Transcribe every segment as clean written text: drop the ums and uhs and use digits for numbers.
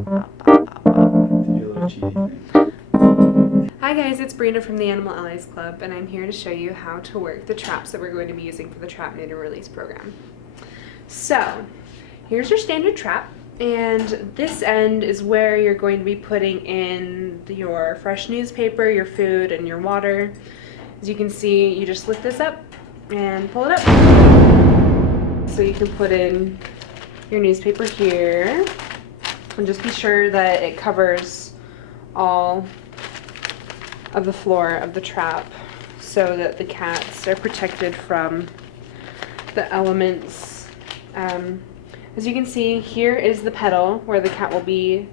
Hi guys, it's Breana from the Animal Allies Club, and I'm here to show you how to work the traps that we're going to be using for the trap neuter release program. So, here's your standard trap, and this end is where you're going to be putting in your fresh newspaper, your food, and your water. As you can see, you just lift this up and pull it up. So you can put in your newspaper here, and just be sure that it covers all of the floor of the trap so that the cats are protected from the elements. As you can see, here is the pedal where the cat will be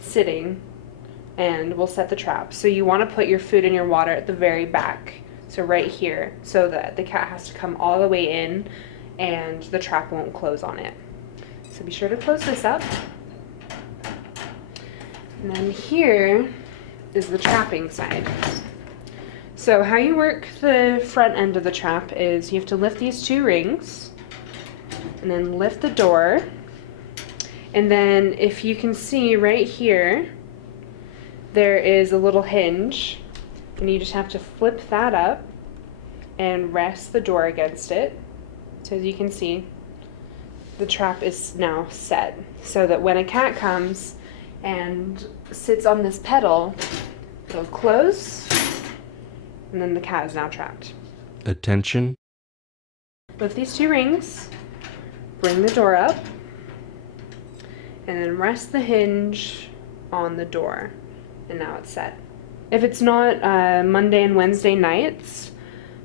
sitting, and we'll set the trap. So you want to put your food and your water at the very back, so right here, so that the cat has to come all the way in and the trap won't close on it. So be sure to close this up. And then here is the trapping side. So how you work the front end of the trap is you have to lift these two rings and then lift the door, and then if you can see right here there is a little hinge, and you just have to flip that up and rest the door against it. So as you can see, the trap is now set so that when a cat comes and sits on this pedal, it'll close, and then the cat is now trapped. Attention. Lift these two rings, bring the door up, and then rest the hinge on the door, and now it's set. If it's not Monday and Wednesday nights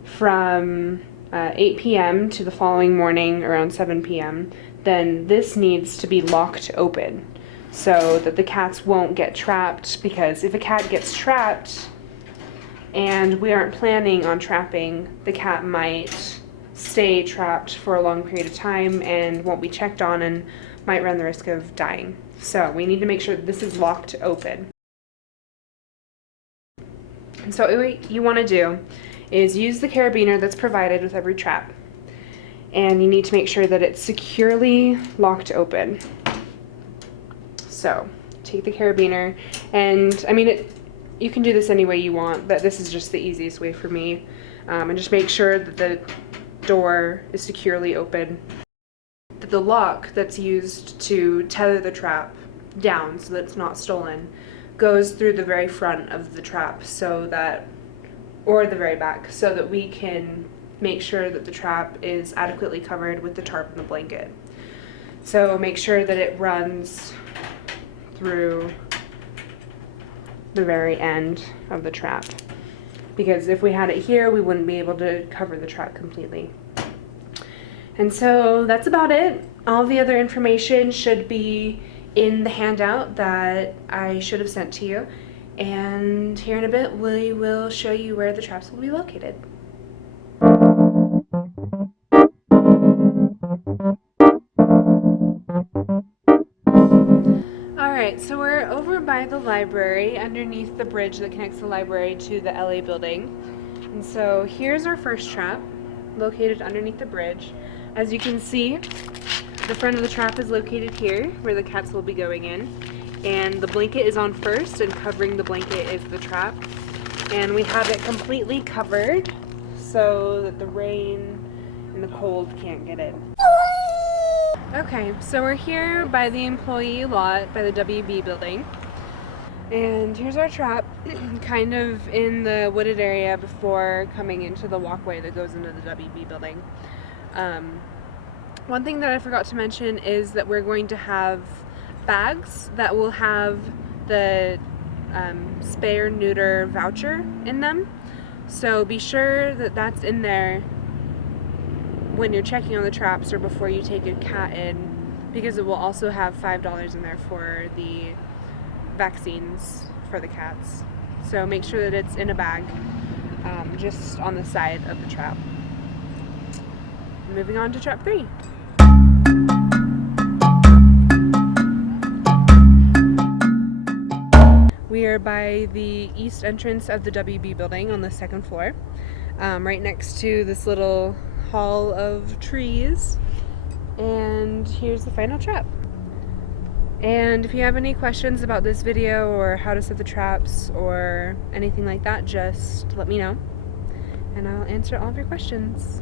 from 8 p.m. to the following morning around 7 p.m., then this needs to be locked open so that the cats won't get trapped, because if a cat gets trapped and we aren't planning on trapping, the cat might stay trapped for a long period of time and won't be checked on and might run the risk of dying. So we need to make sure that this is locked open. And so what you want to do is use the carabiner that's provided with every trap, and you need to make sure that it's securely locked open. So take the carabiner, and I mean, you can do this any way you want, but this is just the easiest way for me. And just make sure that the door is securely open. That the lock that's used to tether the trap down so that it's not stolen goes through the very front of the trap, so that, or the very back, so that we can make sure that the trap is adequately covered with the tarp and the blanket. So make sure that it runs through the very end of the trap, because if we had it here we wouldn't be able to cover the trap completely. And so that's about it. All the other information should be in the handout that I should have sent to you, and here in a bit we will show you where the traps will be located. Alright, so we're over by the library, underneath the bridge that connects the library to the LA building. And so here's our first trap, located underneath the bridge. As you can see, the front of the trap is located here, where the cats will be going in. And the blanket is on first, and covering the blanket is the trap. And we have it completely covered so that the rain and the cold can't get in. Okay, so we're here by the employee lot by the WB building, and here's our trap, kind of in the wooded area before coming into the walkway that goes into the WB building. One thing that I forgot to mention is that we're going to have bags that will have the spay neuter voucher in them, so be sure that that's in there when you're checking on the traps or before you take a cat in, because it will also have $5 in there for the vaccines for the cats. So make sure that it's in a bag just on the side of the trap. Moving on to trap 3. We are by the east entrance of the WB building on the second floor, right next to this little hall of trees, and here's the final trap. And if you have any questions about this video or how to set the traps or anything like that, just let me know and I'll answer all of your questions.